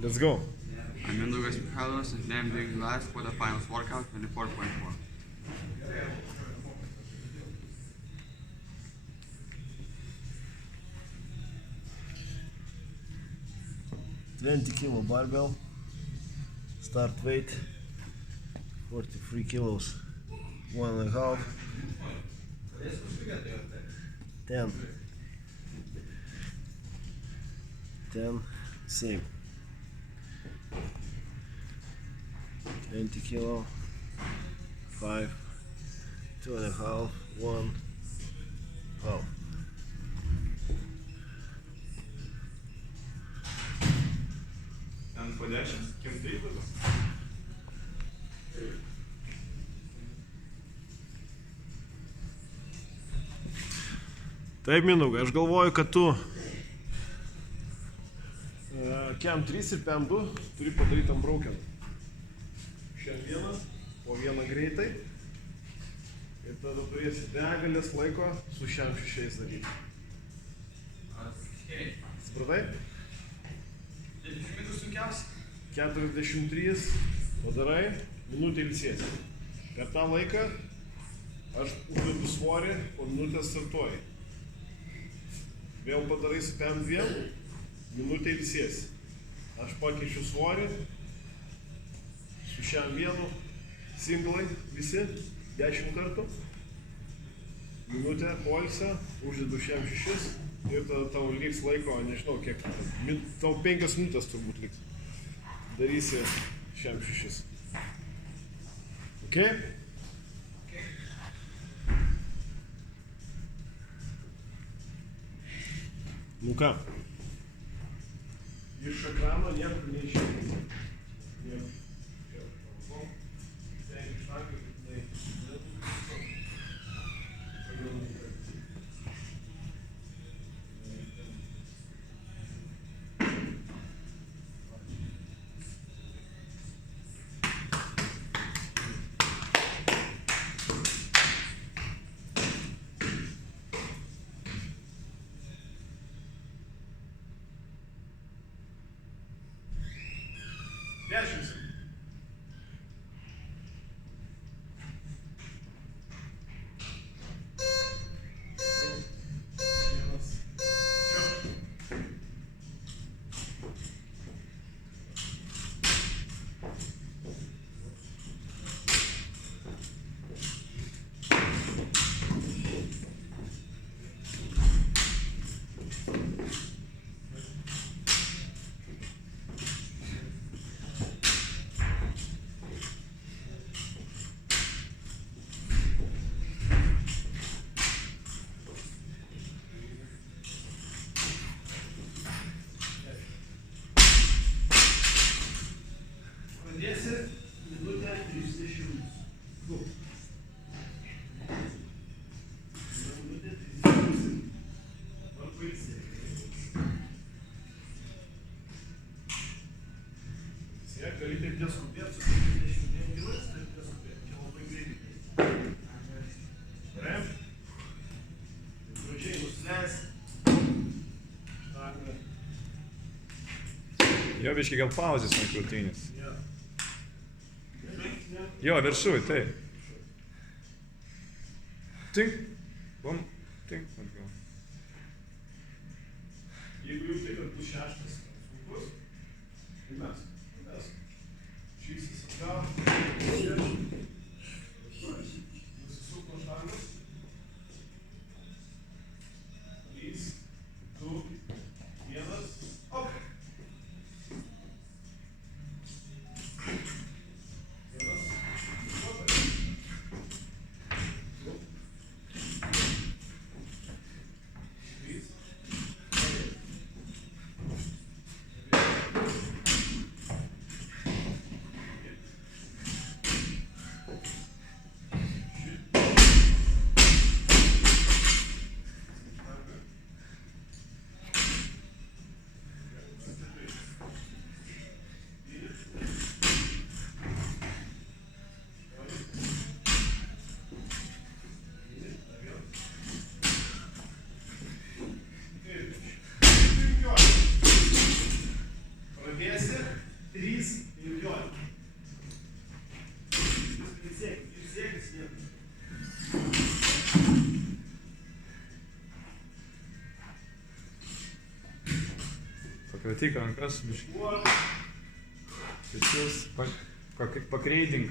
Let's go. I'm Mindaugas Michailovas and today I'm doing last quarterfinals workout 24.4. 20 kilo barbell, start weight 43 kilos, 1.5, 10, 10, same, 20 kilo, 5, 2.5, 1, half. Ten po 10, kemtai būtų. Taip, Mindaugai, aš galvoju, kad tu Kem 3 ir Pem 2 turi padaryti ant braukiant. Šiandien vieną, po vieną greitai. Ir tada turėsi begalės laiko su šiam 6 daryti. Supratai? 20 minučių sunkiausia. 43 padarai, minutę ilsiesi. Per tą laiką aš uždedu svorį, po minutę startuoji. Vėl padarai su Pem 2, minutę ilsiesi. Aš pakeičiu svorį, su šiam vienu, singlai, visi, 10 kartų. Minutę poilsio, uždedu šiam 6 ir tada tau liks laiko, nežinau kiek, tau 5 minutės turbūt liks. Darysi šiam 6. Ok? Nu ką? Iš ekrano niekur neišėjai. Niekur. Stengi štakai, kad Dešimts. Pradėsi minutę 30. Minutė 30. Dabar pailsėk. Siek, gali taip neskubėti, su 32 kilas, taip neskubėti. Čia labai greitai. Gerai? Taip gražiai nusileisk. Štangą. Jo, biški gal pauzės nuo krūtinės. Ja. Jo, viršui, taip. Tink. Bum. Tink. Atgal. Jeigu jauti, kad bus 6 sunkus, tai mes. Šysis atgal. Nusisuk nuo štangos. 3, 2, 1. Op. Pakratyk rankas, biškai. What? Pečius, pakreidink.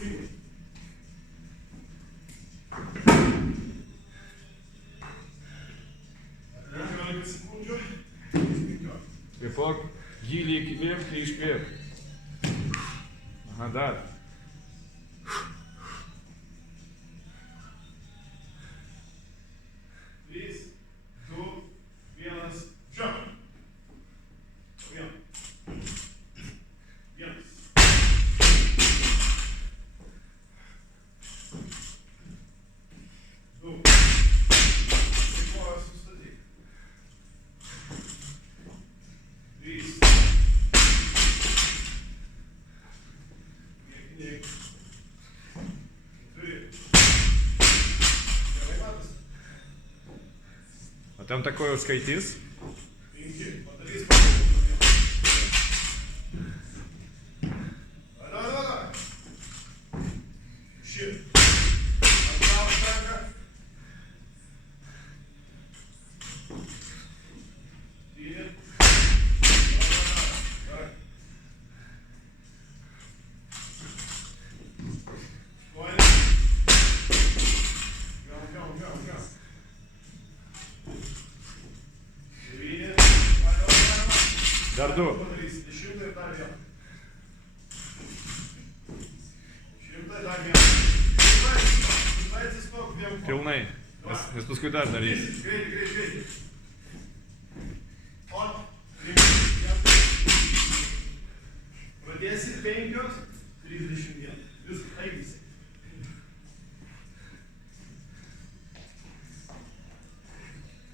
Single. 11 sekundžių. 15. Kvėpuok, giliai įkvėpk ir iškvėpk. Aha, dar. Trys, du, vienas, jump. Vien. Vienas. Du. Kojas sustatyk. Trys. Niekiniai. Keturi. Gerai matas. O ten ta koja skaitys? 5. Padarys papildomą. Давай. 6. Atgal šaka. 7. Gerai. 8. Gam. 9. Dar du. Padarysi 10 ir dar vieną. 100 dar vieną. Šimtai atsistok dviem kojom. Pilnai. Nes paskui dar darysi. Greitai. Ot. Pradėsi 5, 31. Viskas, baigėsi.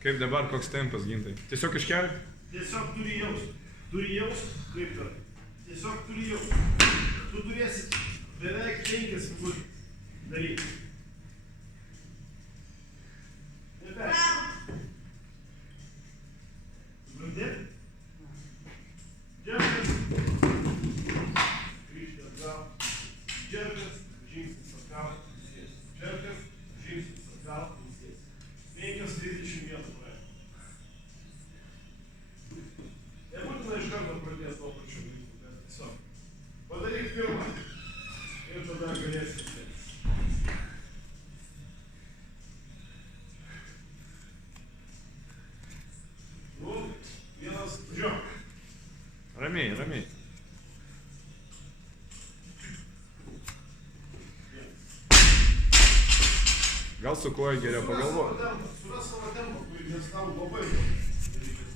Kaip dabar, koks tempas, Gintai? Tiesiog iškelk? Tiesiog turi jaust, kaip darai. Tiesiog turi jaust. Tu turėsi beveik 5 minutės daryti. Nepersi. Supranti? Džerkas. Grįžti atgal. Džerkas. Žingsnis atgal. Džerkas. Žingsnis atgal. 5:31 praėjo. Nebūtina iš karto pradės to pačiu ritmu, bet tiesiog padaryk pirmą ir tada galėsi sėtis. Nu, vienas, žiūrėk. Ramiai. Gal su kuo geriau pagalvok. Suras savo tempą, kurį nes tau labai daug reikia.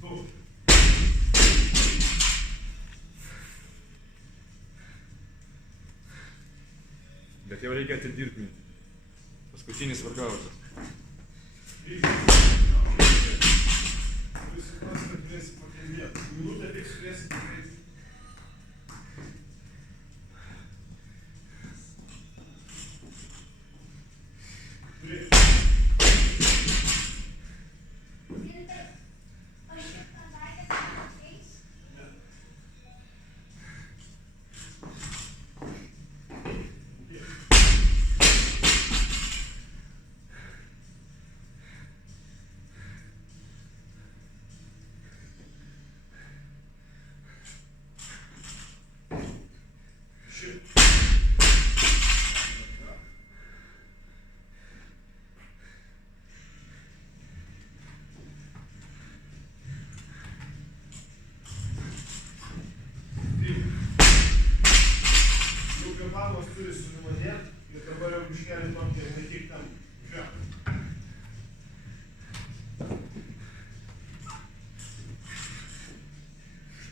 Du. Bet jau reikia atidirbti. Paskutinis vargautas. Turi suprast, kad turėsi pakentėti. Minutę tik turėsi pakentėti. Kvėpavimas turi suvienodėti ir dabar jau biškelį tokį laikyk tam. Žiūrėk.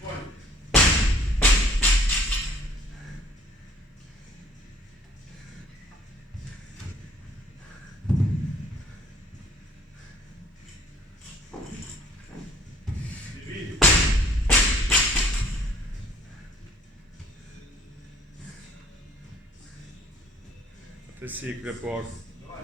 8. Visi įkvėpuok. Давай.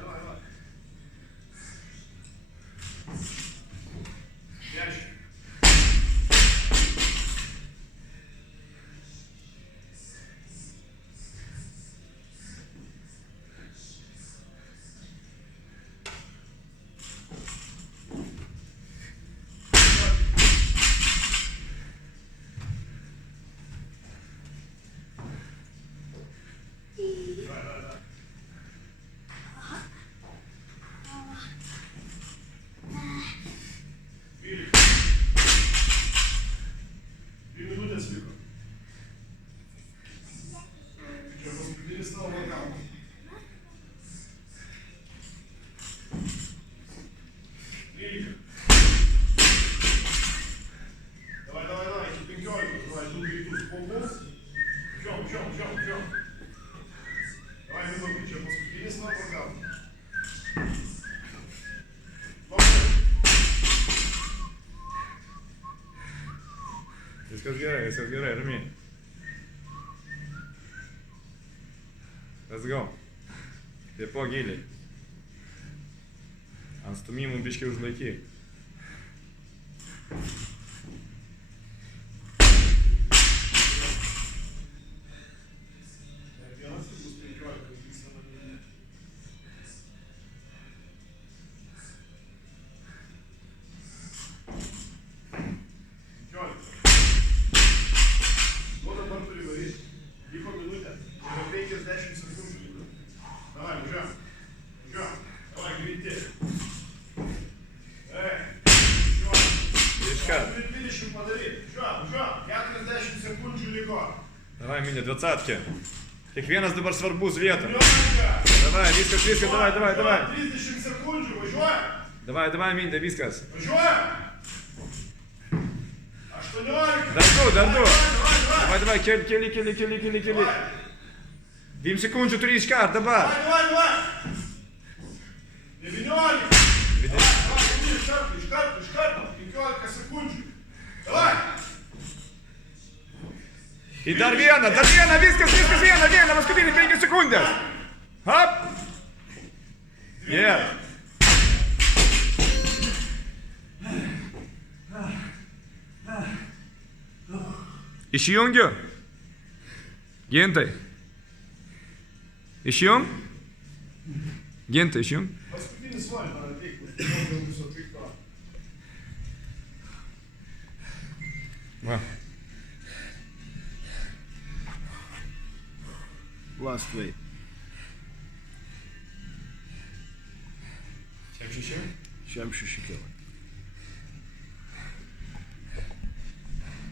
viskas gerai, ramiai. Let's go. Kvėpuok giliai. Ant stumimų biškiai užlaikyk. Vienas ir bus 15 vyksta namie. 15. Nu dabar turi varyti. Liko minutė. Yra 50 sekundžių. Davai, važiuojam. Davai, greiti. Iškart. 20 padaryti. Važiuojam. 40 sekundžių liko. Davai, Mindė, 20. Kiekvienas dabar svarbus vietom. 15. Davai, viskas, davai. 30 sekundžių, važiuojam. Davai, Mindė, viskas. Važiuojam. 18. Dar du. Davai, keli. 2 sekundžių turi iškart, dabar. Давай. 19. Давай, iš karto. 15 sekundžių. Давай. Ir dar vieną, viskas, vieną, paskutinį 5 sekundės. Hop. Yeah. Išjungiu. Gintai. Išjung. Gintai, išjung. Paskutinis svorį man ateik, dėl viso pikto. Va. Last weight. Šiam 6? Šiam 6 kg.